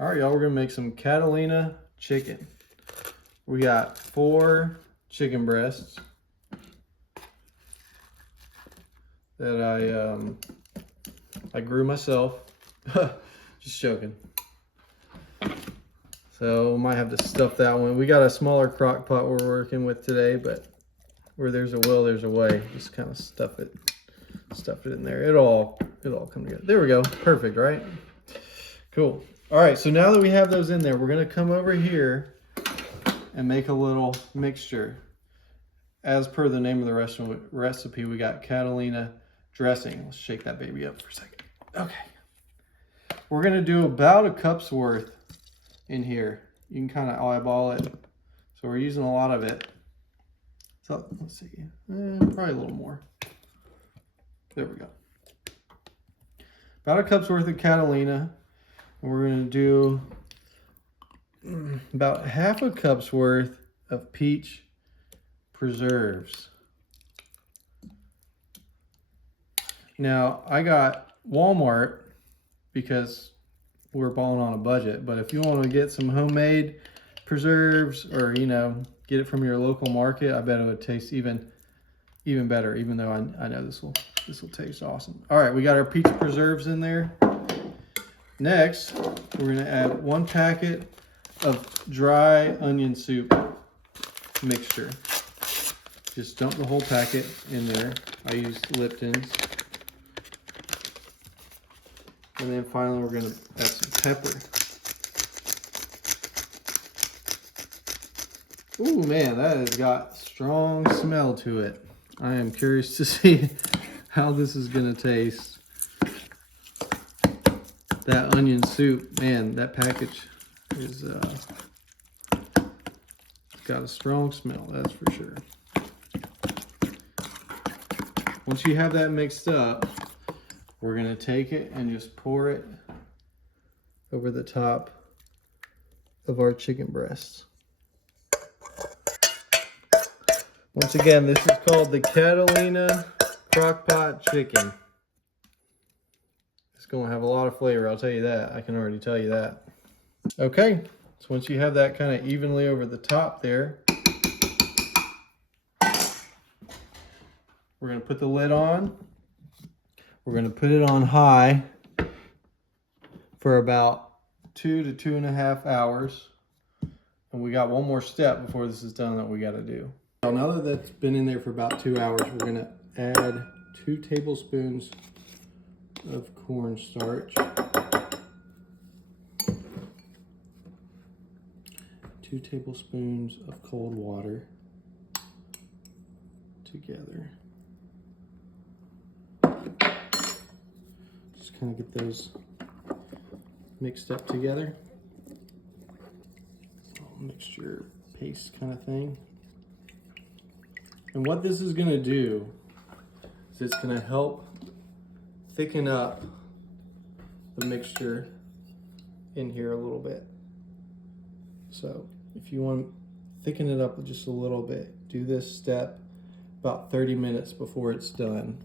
All right, y'all, we're gonna make some Catalina chicken. We got 4 chicken breasts that I grew myself. Just joking. So we might have to stuff that one. We got a smaller crock pot we're working with today, but where there's a will, there's a way. Just kind of stuff it in there. It'll all come together. There we go. Perfect, right? Cool. All right, so now that we have those in there, we're gonna come over here and make a little mixture. As per the name of the recipe, we got Catalina dressing. Let's shake that baby up for a second. Okay. We're gonna do about a cup's worth in here. You can kind of eyeball it. So we're using a lot of it. So let's see, probably a little more. There we go. About a cup's worth of Catalina. And we're gonna do about half a cup's worth of peach preserves. Now, I got Walmart because we're balling on a budget, but if you want to get some homemade preserves or, you know, get it from your local market, I bet it would taste even better, even though I know this will taste awesome. All right, we got our peach preserves in there. Next, we're gonna add 1 packet of dry onion soup mixture. Just dump the whole packet in there. I used Lipton's. And then finally we're gonna add some pepper. Ooh man, that has got strong smell to it. I am curious to see how this is gonna taste. That onion soup, man, that package is got a strong smell, that's for sure. Once you have that mixed up, we're gonna take it and just pour it over the top of our chicken breasts. Once again, this is called the Catalina Crockpot chicken. It's gonna have a lot of flavor, I'll tell you that. I can already tell you that. Okay, so once you have that kind of evenly over the top there, we're gonna put the lid on. We're gonna put it on high for about 2 to 2.5 hours. And we got one more step before this is done that we gotta do. Now that that's been in there for about 2 hours, we're gonna add 2 tablespoons of cornstarch, 2 tablespoons of cold water together. Just kind of get those mixed up together. Mixture paste kind of thing. And what this is going to do is it's going to help thicken up the mixture in here a little bit. So if you want to thicken it up just a little bit, do this step about 30 minutes before it's done.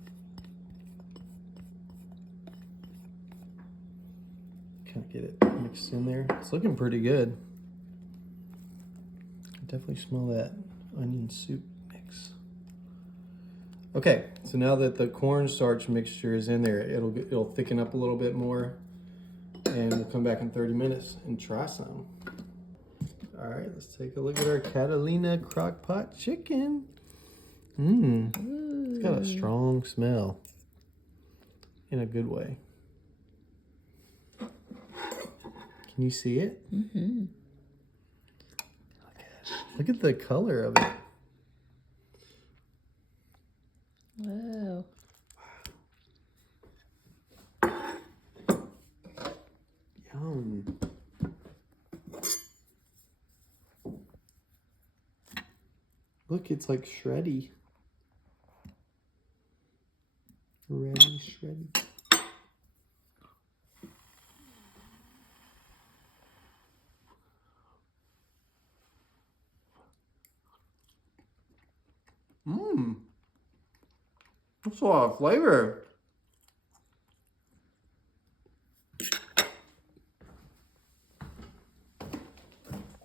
Kind of get it mixed in there. It's looking pretty good. I definitely smell that onion soup mix. Okay, so now that the cornstarch mixture is in there, it'll thicken up a little bit more, and we'll come back in 30 minutes and try some. All right, let's take a look at our Catalina Crockpot chicken. It's got a strong smell in a good way. Can you see it? Mm-hmm. Look at the color of it. Wow. Yum. Look, it's like shreddy. Really shreddy. That's a lot of flavor.